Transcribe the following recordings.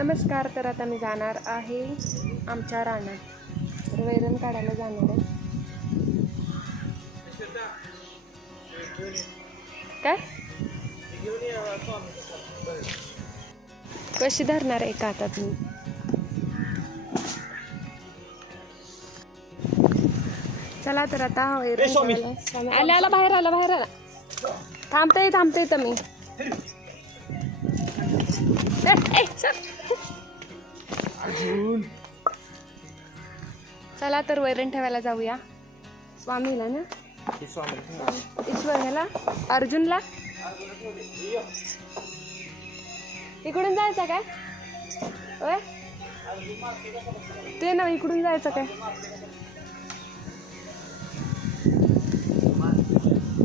नमस्कार तर आता मी जाणार आहे आमच्या रानात. तर वैरण काढायला जाणार आहे. काय? कशी धरणार आहे का हातात मी चला तर आता आला आला बाहेर आला बाहेर आला. थांबते थांबते मी. सर. चला तर वैरण ठेवायला जाऊया. स्वामीला ना? ईश्वर ह्याला अर्जुनला? इकडून जायचं काय? ओय. ते ना इकडून जायचं काय?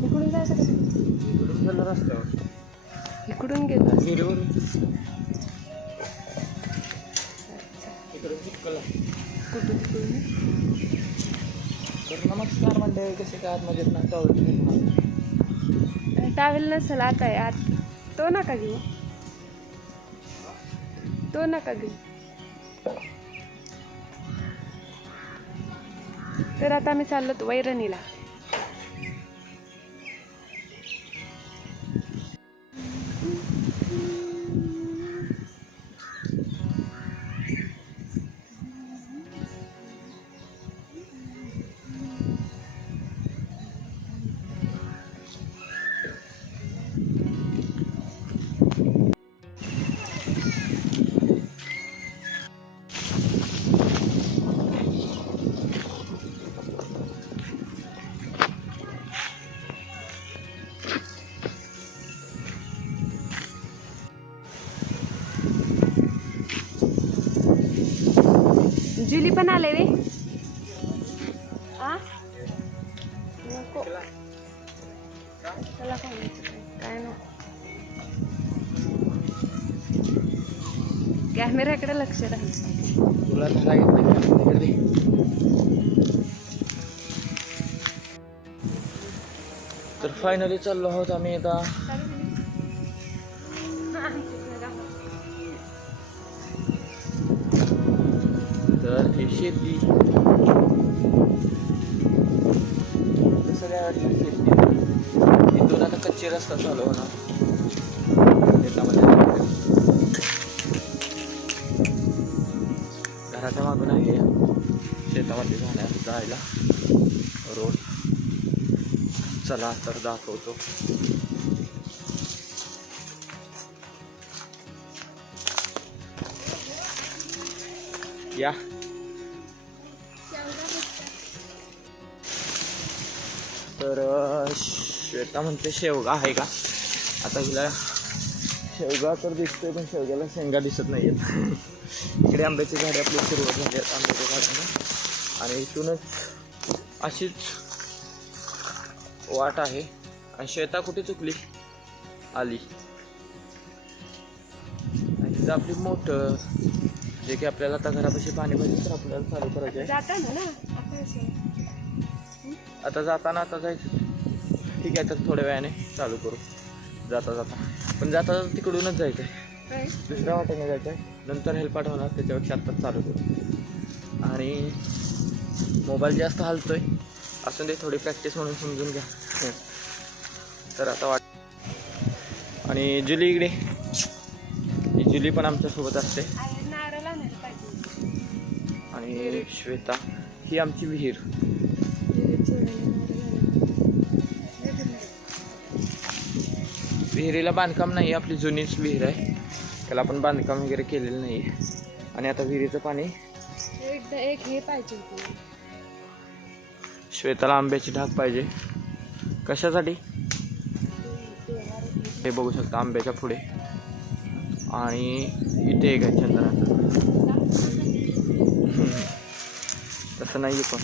इकडून जायचं काय? इकडून गेलो नमस्कार मंडळी कसे काय आतमध्ये ना ट्रॅव्हल नसेल आता आहे आत तो नका घेऊ. तो नका घेऊ. तर आता आम्ही चाललो वैरणीला. जुली पण आले रे. आ? नको. त्याला काय माहिती काय काय नको. कॅमेऱ्याकडे लक्ष राहील. तर फायनली चाललो आहोत आम्ही आता. तर हे शेती. कसं इथून आता कच्चे रस्ता चालू होणार. शेतामध्ये घराच्या मागून आहे शेतामध्ये जाण्या जायला. रोड. चला तर दाखवतो. या. तर श्वेता म्हणते शेवगा आहे का? आता हिला शेवगा तर दिसतोय पण शेवग्याला शेंगा दिसत नाही आहेत इकडे आंब्याची झाडे आपली सुरुवात झाली आहेत आंब्याच्या झाडांना. आणि इथूनच अशीच वाट आहे. आणि श्वेता कुठे चुकली? आली. आणि तिथं आपली मोटर. जे की आपल्याला आता घरापाशी पाणी पाहिजे तर आपल्याला चालू करायचं आहे. आता जाताना आता जायचं. ठीक आहे तर थोड्या वेळाने चालू करू. जाता जाता. पण जाता जाता तिकडूनच जायचं आहे. दुसऱ्या वाटेने जायचं आहे. नंतर हेल्प होणार त्याच्यापेक्षा आत्ताच चालू करू. आणि मोबाईल जास्त हलतोय. असून ते थोडी प्रॅक्टिस म्हणून समजून घ्या. तर आता वाट आणि जुली इकडे. ही जुली पण आमच्यासोबत असते. आहे, आणि श्वेता ही आमची विहीर. विहिरीला बांधकाम नाही आपली जुनीच विहीर आहे. त्याला आपण बांधकाम वगैरे केलेलं नाही. आणि आता विहिरीचं पाणी एकदा एक हे पाहिजे. श्वेताला आंब्याची ढाक पाहिजे. कशासाठी? हे बघू शकता आंब्याच्या पुढे. आणि इथे एक आहे चंद्राचं. तसं नाही आहे पण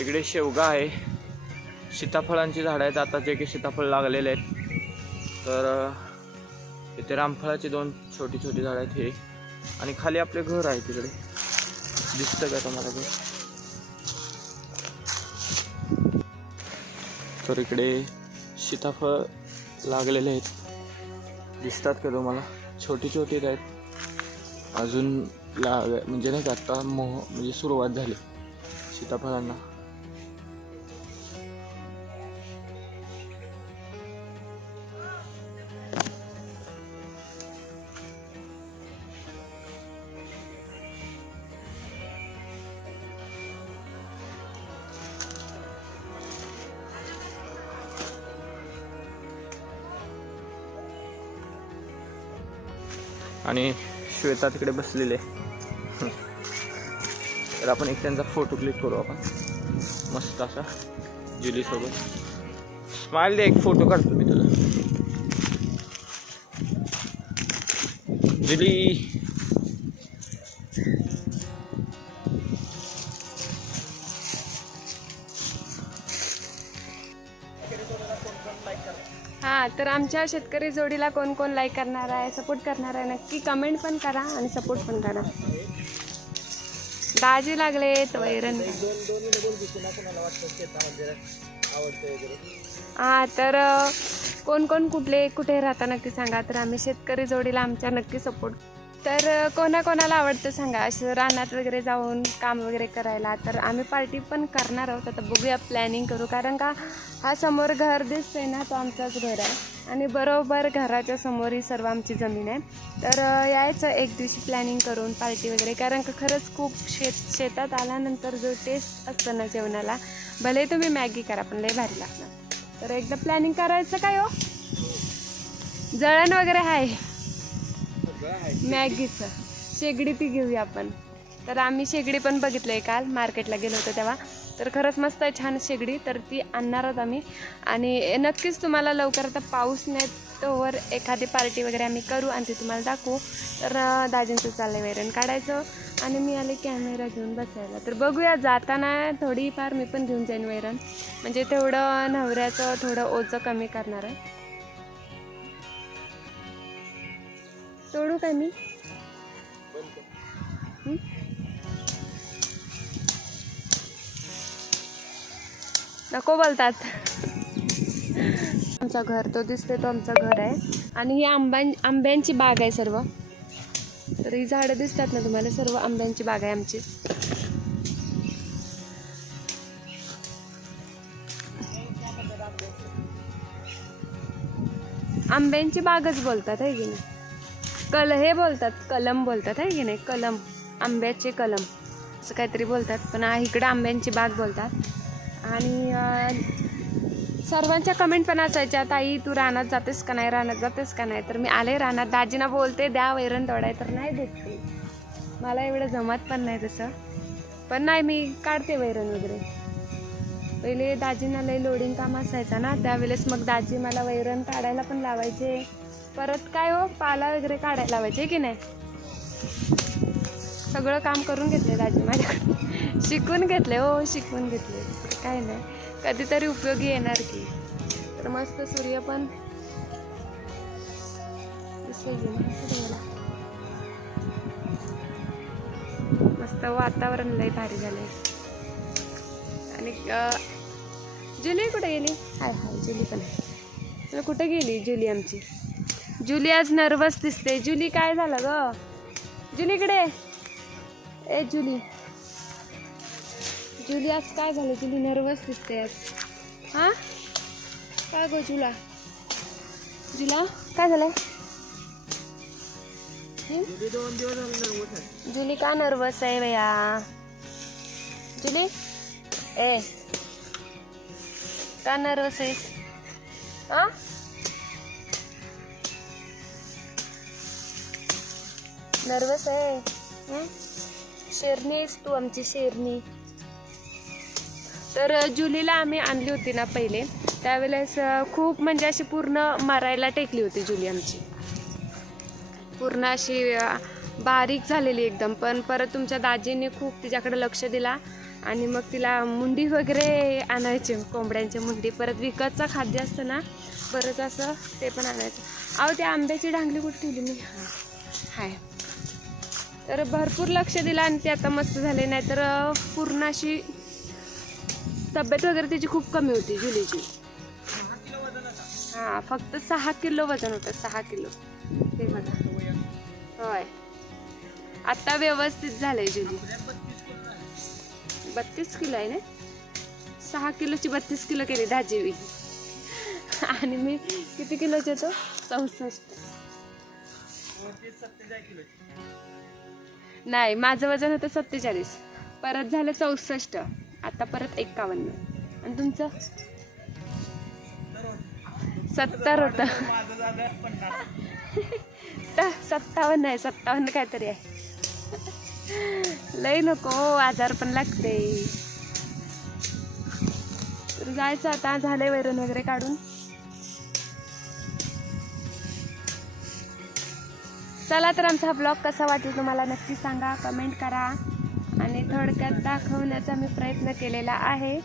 इकडे शेवगा आहे. सीताफळांची झाडं आहेत. आता जे की सीताफळ लागलेले आहेत. तर इथे रामफळाची दोन छोटी छोटी झाडं आहेत हे. आणि खाली आपले घर आहे तिकडे. दिसतं का तुम्हाला घर? तर इकडे सीताफळ लागलेले आहेत. दिसतात का तुम्हाला? छोटी छोटी आहेत. अजून लाग म्हणजे नाही का आता मोह म्हणजे सुरुवात झाली. सीताफळांना. आणि श्वेता तिकडे बसलेले तर आपण एक त्यांचा फोटो क्लिक करू आपण. मस्त असा जुलीसोबत स्माइल दे एक फोटो काढतो मी तुला. जुली तर आमच्या शेतकरी जोडीला कोण कोण लाईक करणार आहे सपोर्ट करणार आहे नक्की कमेंट पण करा आणि सपोर्ट पण करा. दाजी लागलेत वैरण. हा तर कोण कोण कुठले कुठे राहता नक्की सांगा. तर आम्ही शेतकरी जोडीला आमच्या नक्की सपोर्ट तर कोणाकोणाला आवडतं सांगा? असं रानात वगैरे जाऊन काम वगैरे करायला. तर आम्ही पार्टी पण करणार आहोत. आता बघूया प्लॅनिंग करू. कारण का हा समोर घर दिसतोय ना तो आमचाच घर आहे. आणि बरोबर घराच्या समोर ही सर्व आमची जमीन आहे. तर यायचं एक दिवशी प्लॅनिंग करून पार्टी वगैरे कारण का खरंच खूप शेत शेतात आल्यानंतर जो टेस्ट असतं ना जेवणाला भले तुम्ही मॅगी करा पण लय भारी लागणार. तर एकदा प्लॅनिंग करायचं काय हो? जळण वगैरे आहे. मॅगीचं. शेगडी ती घेऊया आपण. तर आम्ही शेगडी पण बघितलं आहे काल मार्केटला गेलो होतो तेव्हा. तर खरंच मस्त आहे छान शेगडी. तर ती आणणार आहोत आम्ही. आणि नक्कीच तुम्हाला लवकर आता पाऊस नाही तोवर एखादी पार्टी वगैरे आम्ही करू आणि ती तुम्हाला दाखवू. तर दाजींचं चाललं वैरण काढायचं आणि मी आले कॅमेरा घेऊन बसायला. तर बघूया जाताना थोडीफार मी पण घेऊन जाईन वैरण. म्हणजे तेवढं नवऱ्याचं थोडं ओझं कमी करणार आहे. तोडू काय मी? नको बोलतात. आमचा घर तो दिसतोय तो आमचं घर आहे. आणि ही आंब्यां आंब्यांची बाग आहे सर्व. तर ही झाडं दिसतात ना तुम्हाला सर्व आंब्यांची बाग आहे आमची आंब्यांची बागच बोलतात आहे की नाही? कल हे बोलतात कलम बोलतात आहे की नाही? कलम आंब्याचे कलम असं काहीतरी बोलतात. पण इकडं आंब्यांची बाग बोलतात. आणि सर्वांच्या कमेंट पण असायच्या ताई तू रानात जातेस का नाही? रानात जातेस का नाही? तर मी आले रानात. दाजीना बोलते द्या वैरण तोडाय. तर नाही देते मला एवढं जमत पण नाही तसं. पण नाही मी काढते वैरण वगैरे. पहिले दाजींना लई लोडिंग काम असायचा ना त्यावेळेस मग दाजी मला वैरण काढायला पण लावायचे. परत काय हो पाला वगैरे काढायला लावायचे की नाही? सगळं काम करून घेतले दाजी माझ्याकडे शिकून घेतले हो शिकवून घेतले. काय नाही. कधीतरी उपयोगी येणार की. तर मस्त सूर्य पण? मस्त वातावरण लय भारी झालंय. आणि जुली कुठे गेली? हाय हाय जुली पण आहे. कुठे गेली जुली आमची? जुली आज नर्वस दिसते. जुली काय झालं ग? जुली इकडे. ये. ए जुली. जुली आज काय झालं? जुली नर्वस दिसते आज. हां? काय गो जुला जुला काय झालं? हं? जुली का नर्वस आहे भैया? जुली? ए. का नर्वस आहेस? हा? नर्वस आहे. हं? शेरणी आहेस तू आमची शेरणी. तर जुलीला आम्ही आणली होती ना पहिले. त्यावेळेस खूप म्हणजे अशी पूर्ण मारायला टेकली होती जुली आमची. पूर्ण अशी बारीक झालेली एकदम. पण परत तुमच्या दाजीने खूप तिच्याकडे लक्ष दिला आणि मग तिला मुंडी वगैरे आणायचे कोंबड्यांची मुंडी. परत विकतचं खाद्य असतं ना बरंच असं ते पण आणायचं. अहो त्या आंब्याची डांगली कुठे ठेवली मी? हां हाय. तर भरपूर लक्ष दिलं आणि ते आता मस्त झाले. नाही तर पूर्ण अशी तब्येत वगैरे तिची खूप कमी होती जुलीची. हा फक्त सहा किलो वजन होतं सहा किलो. हे बघा. होय. आता व्यवस्थित झालंय जुली. बत्तीस किलो आहे ना? सहा किलोची बत्तीस किलो केली दाजीवी आणि मी किती किलोचे तो चौसष्ट. नाही माझं वजन होतं सत्तेचाळीस. परत झालं चौसष्ट. आता परत एक्कावन्न आणि तुमचं? सत्तर होतं. तर सत्तावन्न आहे सत्तावन्न काहीतरी आहे. लई नको आजार पण लागते. तर जायचं आता झाले वैरण वगैरे काढून. चला तर आमचा ब्लॉग कसा वाटेल तुम्हाला नक्की सांगा कमेंट करा. थोडक्यात दाखवण्याचा मी प्रयत्न केलेला आहे.